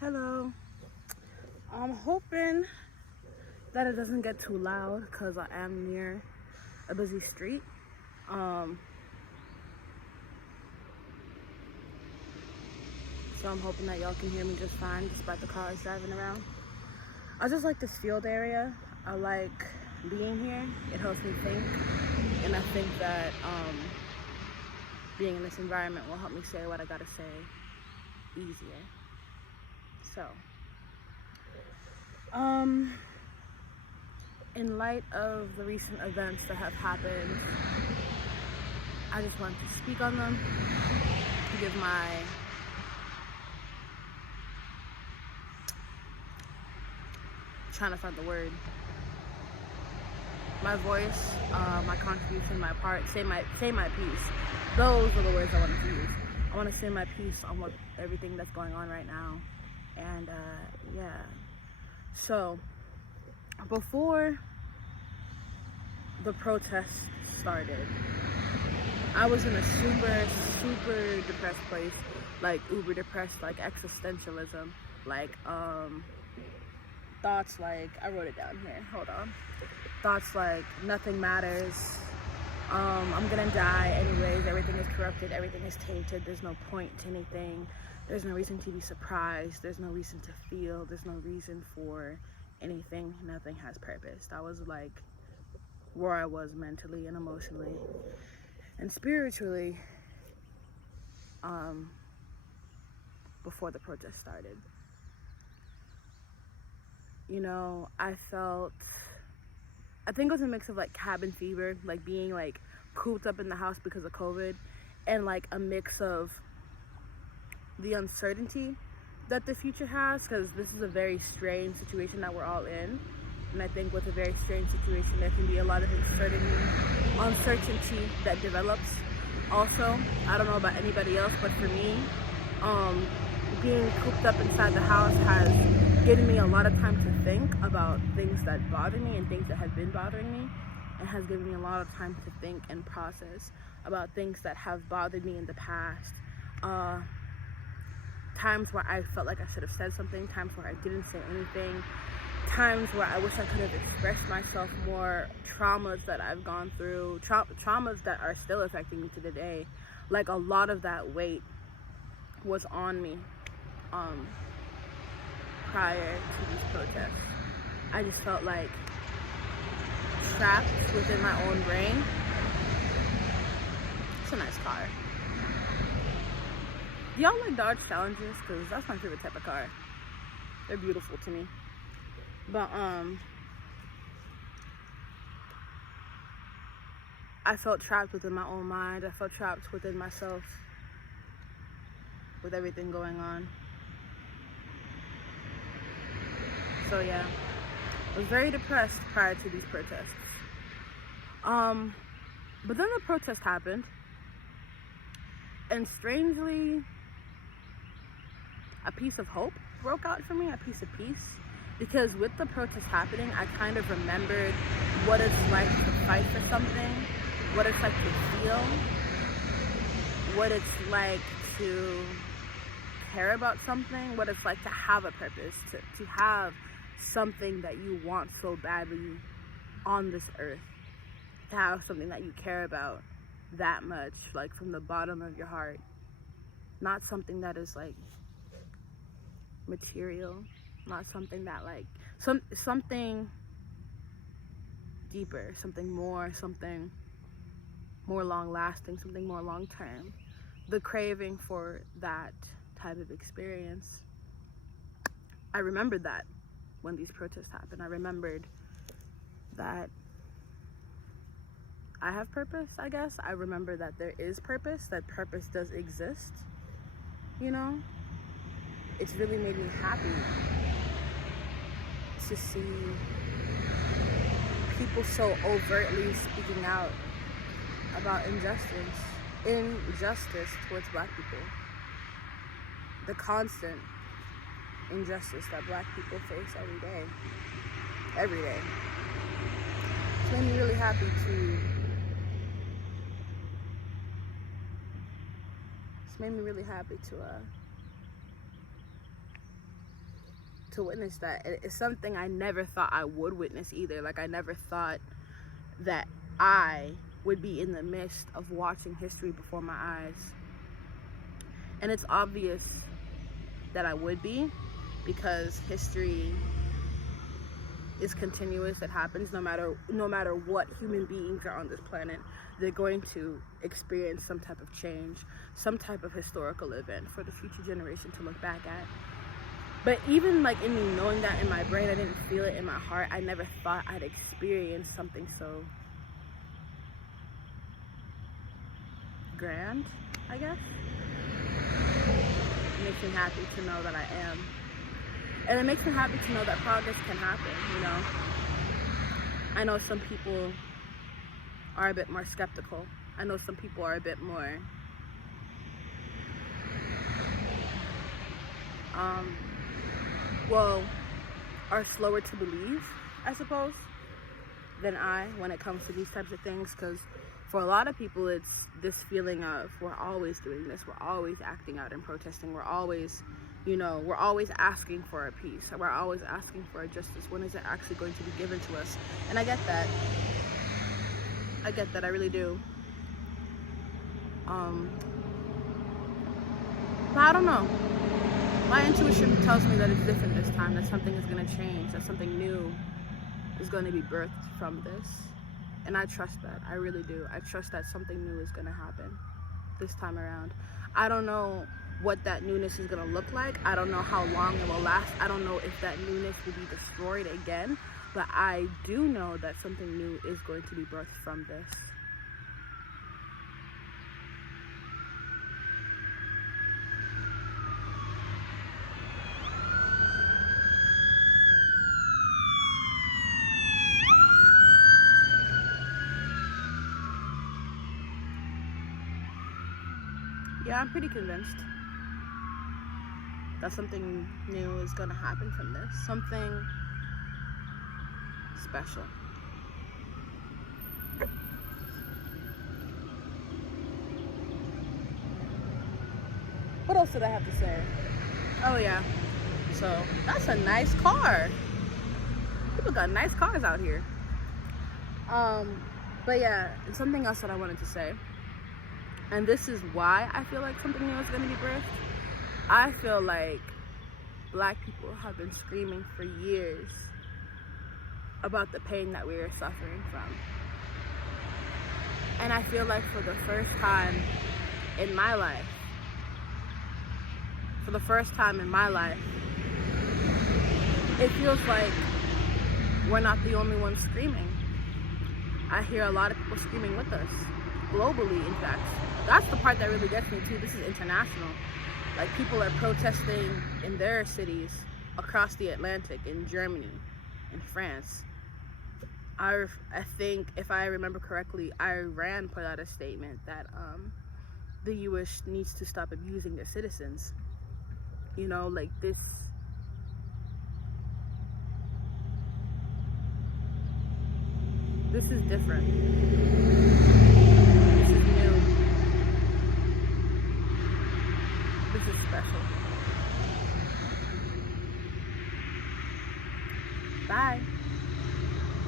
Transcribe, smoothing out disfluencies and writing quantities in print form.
Hello. I'm hoping that it doesn't get too loud because I am near a busy street. Um, so I'm hoping that y'all can hear me just fine despite the cars driving around. I just like this field area. I like being here. It helps me think, and I think that being in this environment will help me say what I gotta say easier. So, in light of the recent events that have happened, I just want to speak on them, give my trying to find the word, my voice, my contribution, my part, say my piece. Those are the words I want to use. I want to say my piece on everything that's going on right now, and yeah. So before the protest started, I was in a super depressed place, like uber depressed, like existentialism, like thoughts like, I wrote it down here, hold on. Thoughts like nothing matters, I'm gonna die anyways, everything is corrupted, everything is tainted, there's no point to anything, there's no reason to be surprised, there's no reason to feel, there's no reason for anything, nothing has purpose. That was like where I was mentally and emotionally and spiritually before the protest started. You know, I think it was a mix of like cabin fever, like being like cooped up in the house because of COVID, and like a mix of the uncertainty that the future has, because this is a very strange situation that we're all in. And I think with a very strange situation, there can be a lot of uncertainty that develops. Also, I don't know about anybody else, but for me, being cooped up inside the house has given me a lot of time to think about things that bother me and things that have been bothering me. It has given me a lot of time to think and process about things that have bothered me in the past. Times where I felt like I should have said something, times where I didn't say anything, times where I wish I could have expressed myself more, traumas that I've gone through, traumas that are still affecting me to the day. Like a lot of that weight was on me prior to these protests. I just felt like trapped within my own brain. It's a nice car. Do y'all like Dodge Challengers? Because that's my favorite type of car. They're beautiful to me. But I felt trapped within my own mind. I felt trapped within myself with everything going on. So yeah, I was very depressed prior to these protests. But then the protest happened, and strangely, a piece of hope broke out for me, a piece of peace. Because with the protest happening, I kind of remembered what it's like to fight for something, what it's like to feel, what it's like to care about something, what it's like to have a purpose, to have something that you want so badly on this earth, to have something that you care about that much, like from the bottom of your heart, not something that is like material, not something that like something deeper, something more long lasting, something more long term. The craving for that type of experience, I remembered that when these protests happened. I remembered that I have purpose, I guess. I remember that there is purpose, that purpose does exist, you know? It's really made me happy to see people so overtly speaking out about injustice towards Black people. The constant injustice that Black people face every day. It's made me really happy to to witness that. It's something I never thought I would witness either. Like, I never thought that I would be in the midst of watching history before my eyes. And it's obvious that I would be, because history is continuous. It happens no matter what human beings are on this planet. They're going to experience some type of change, some type of historical event for the future generation to look back at. But even like in me knowing that in my brain, I didn't feel it in my heart. I never thought I'd experience something so grand, I guess. It makes me happy to know that I am. And it makes me happy to know that progress can happen, you know. I know some people are a bit more skeptical. I know some people are a bit more are slower to believe, I suppose, than I when it comes to these types of things. Because for a lot of people, it's this feeling of, we're always doing this, we're always acting out and protesting, we're always, you know, we're always asking for a peace, we're always asking for a justice. When is it actually going to be given to us? And I get that. I really do. But I don't know. My intuition tells me that it's different this time, that something is going to change, that something new is going to be birthed from this. And I trust that. I really do. I trust that something new is going to happen this time around. I don't know what that newness is going to look like. I don't know how long it will last. I don't know if that newness will be destroyed again. But I do know that something new is going to be birthed from this. Yeah, I'm pretty convinced that something new is gonna happen from this. Something special. What else did I have to say? Oh yeah, so that's a nice car. People got nice cars out here. But yeah, something else that I wanted to say, and this is why I feel like something new is going to be birthed. I feel like Black people have been screaming for years about the pain that we are suffering from. And I feel like for the first time in my life, it feels like we're not the only ones screaming. I hear a lot of people screaming with us, globally in fact. That's the part that really gets me too. This is international. Like, people are protesting in their cities across the Atlantic, in Germany, in France. I think, if I remember correctly, Iran put out a statement that the US needs to stop abusing their citizens. You know, like, this is different. This is new. This is special.